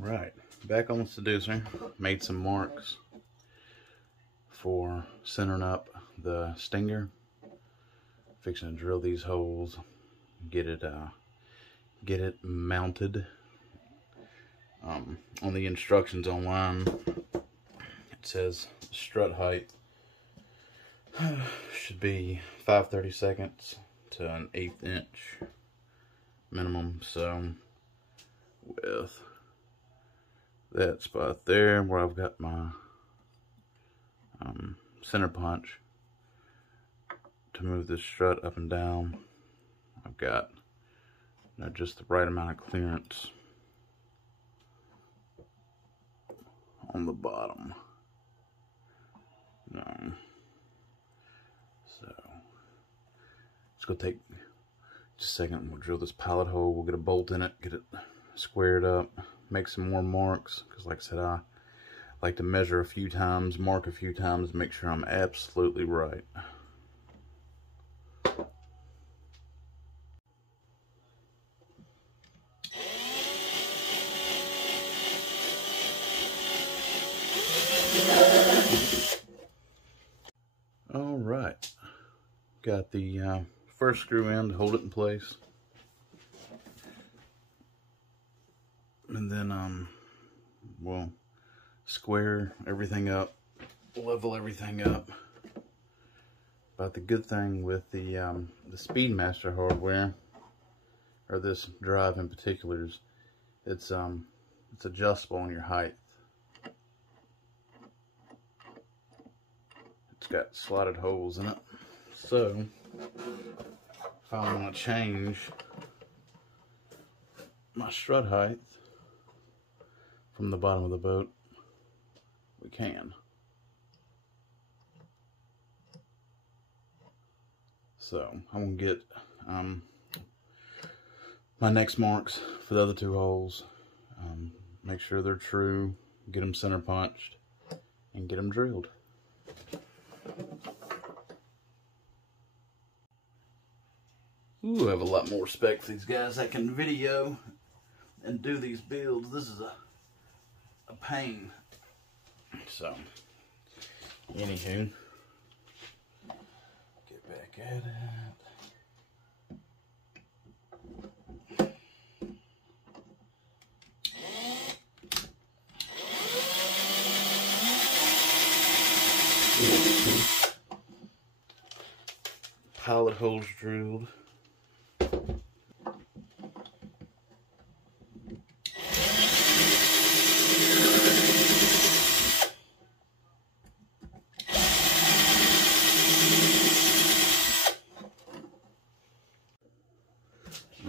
Alright, back on the seaducer. Made some marks for centering up the stinger. Fixing to drill these holes, get it mounted. On the instructions online, it says strut height should be 5/32 to an 1/8 inch minimum. So with that spot there where I've got my center punch to move this strut up and down, I've got just the right amount of clearance on the bottom. So it's gonna take just a second. We'll drill this pilot hole, we'll get a bolt in it, get it squared up, make some more marks, because like I said, I like to measure a few times, mark a few times, make sure I'm absolutely right. Alright, got the first screw in to hold it in place, and then we'll square everything up, level everything up. But the good thing with the Speedmaster hardware, or this drive in particular, is it's adjustable on your height. It's got slotted holes in it, so if I want to change my strut height from the bottom of the boat, we can. So I'm gonna get my next marks for the other two holes, make sure they're true, get them center punched, and get them drilled. Ooh, I have a lot more respect for these guys that can video and do these builds. This is a pain. So, anywho, get back at it. Pilot holes drilled.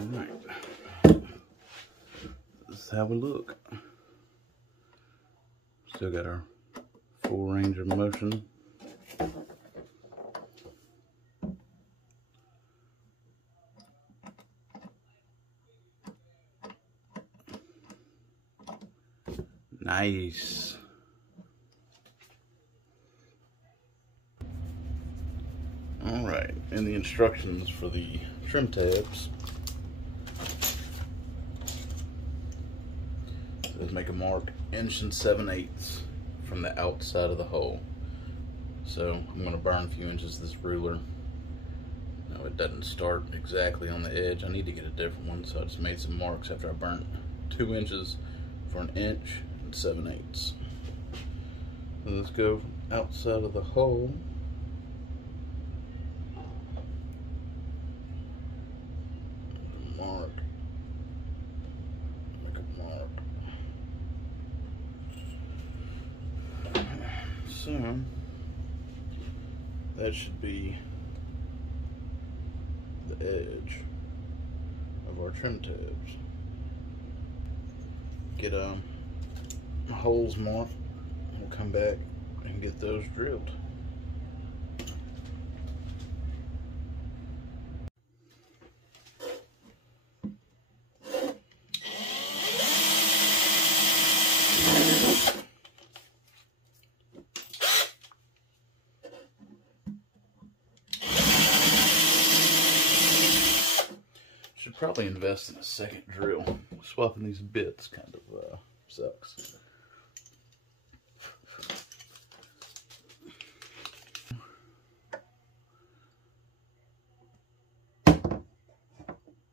Alright, let's have a look. Still got our full range of motion. Nice. Alright, and the instructions for the trim tabs. Let's make a mark 1 7/8 from the outside of the hole. So I'm going to burn a few inches of this ruler. Now it doesn't start exactly on the edge. I need to get a different one, so I just made some marks after I burnt 2 inches for 1 7/8. So let's go outside of the hole. Mark. Make a mark. So that should be the edge of our trim tabs. Get holes marked. We'll come back and get those drilled. Should probably invest in a second drill. Swapping these bits kind of Sucks.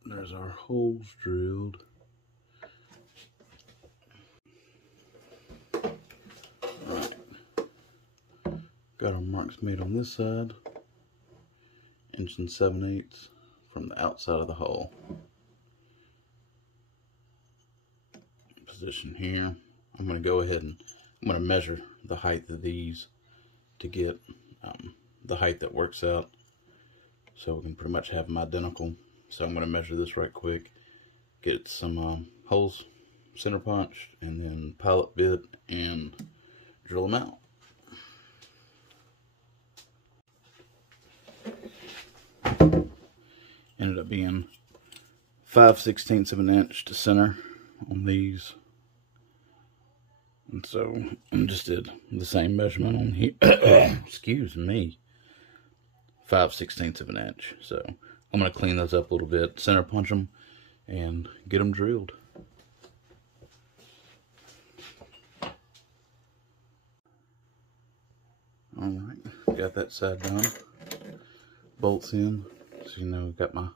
There's our holes drilled. Alright. Got our marks made on this side. 1 7/8 from the outside of the hole. Position here. I'm going to go ahead and I'm going to measure the height of these to get the height that works out, so we can pretty much have them identical. So I'm going to measure this right quick, get some holes center punched, and then pilot bit and drill them out. Ended up being 5/16 of an inch to center on these, and so I just did the same measurement on here. Excuse me, 5/16 of an inch. So I'm going to clean those up a little bit, center punch them, and get them drilled. Alright, got that side done. Bolts in, so you know, got my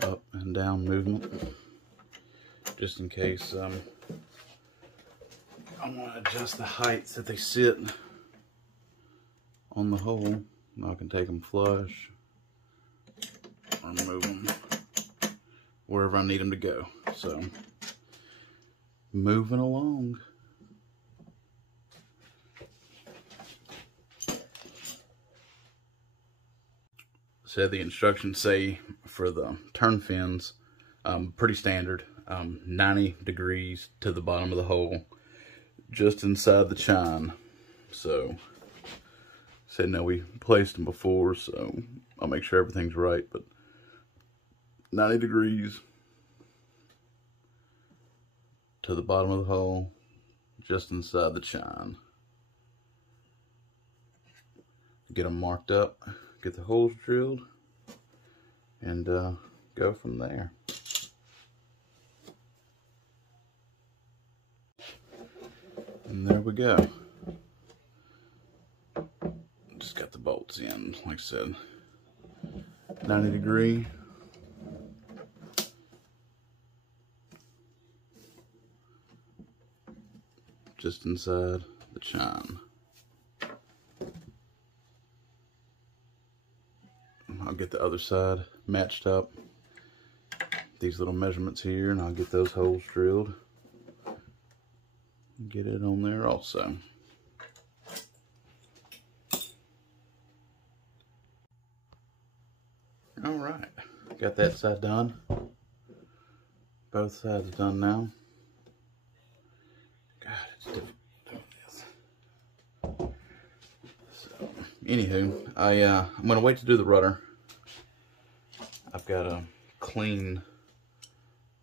up and down movement. Just in case I want to adjust the heights that they sit on the hole. Now I can take them flush or move them wherever I need them to go. So, moving along. So the instructions say for the turn fins, pretty standard, 90 degrees to the bottom of the hole, just inside the chine. So, said no, we placed them before, so I'll make sure everything's right, but 90 degrees to the bottom of the hole, just inside the chine. Get them marked up, get the holes drilled, and go from there. And there we go. Just got the bolts in, like I said, 90 degree. Just inside the chine. I'll get the other side matched up, these little measurements here, and I'll get those holes drilled. Get it on there also. Alright, got that side done. Both sides done now. God, it's difficult doing this. So, anywho, I'm gonna wait to do the rudder. I've got to clean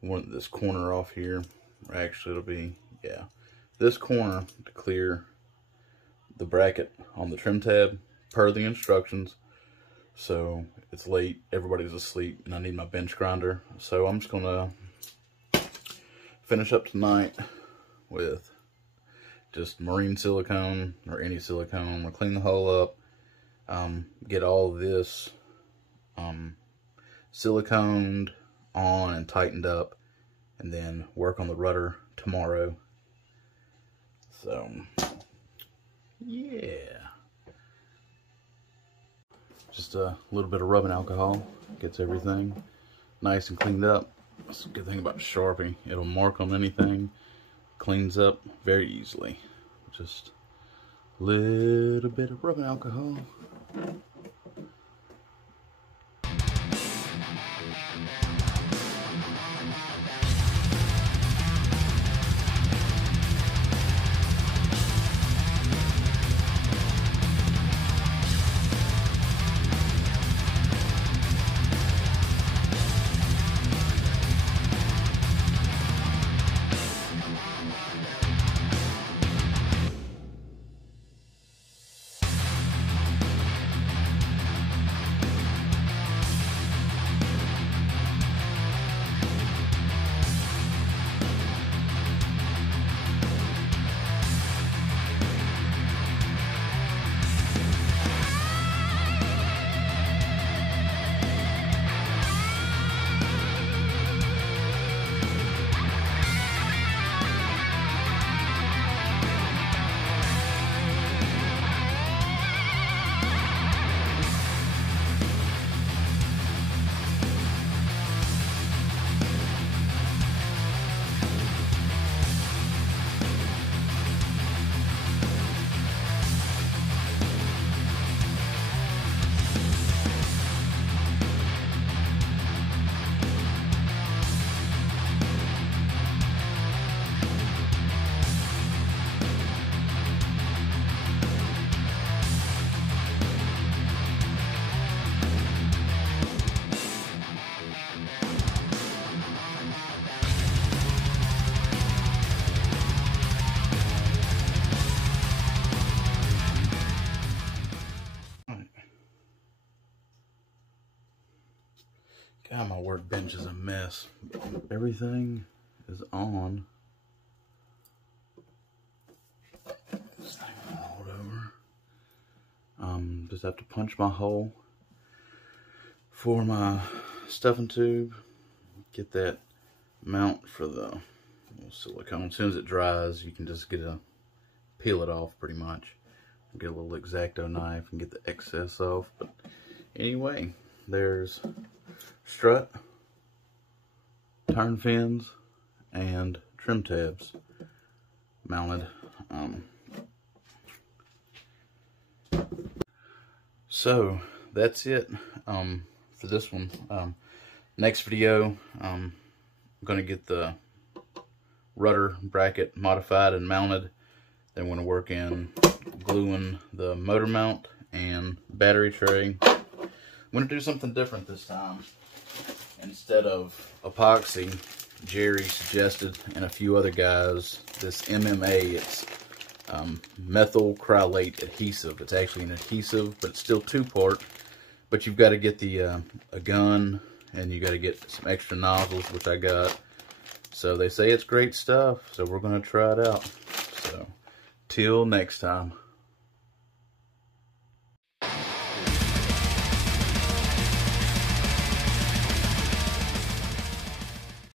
this corner off here. Or actually, it'll be, yeah, this corner to clear the bracket on the trim tab per the instructions. So it's late, everybody's asleep, and I need my bench grinder. So I'm just gonna finish up tonight with just marine silicone or any silicone. I'm gonna clean the hole up, get all this siliconed on and tightened up, and then work on the rudder tomorrow. So yeah, just a little bit of rubbing alcohol gets everything nice and cleaned up. That's a good thing about Sharpie, it'll mark on anything, cleans up very easily. Just a little bit of rubbing alcohol. God, my workbench is a mess. Everything is on. This thing rolled over. Just have to punch my hole for my stuffing tube. Get that mount for the silicone. As soon as it dries, you can just peel it off pretty much. Get a little X-Acto knife and get the excess off. But anyway, there's strut, turn fins, and trim tabs mounted. So that's it for this one. Next video, I'm going to get the rudder bracket modified and mounted. Then we're going to work in gluing the motor mount and battery tray. I'm going to do something different this time. Instead of epoxy, Jerry suggested, and a few other guys, this MMA. It's methyl crylate adhesive. It's actually an adhesive, but it's still two-part. But you've got to get a gun, and you got to get some extra nozzles, which I got. So they say it's great stuff, so we're going to try it out. So till next time.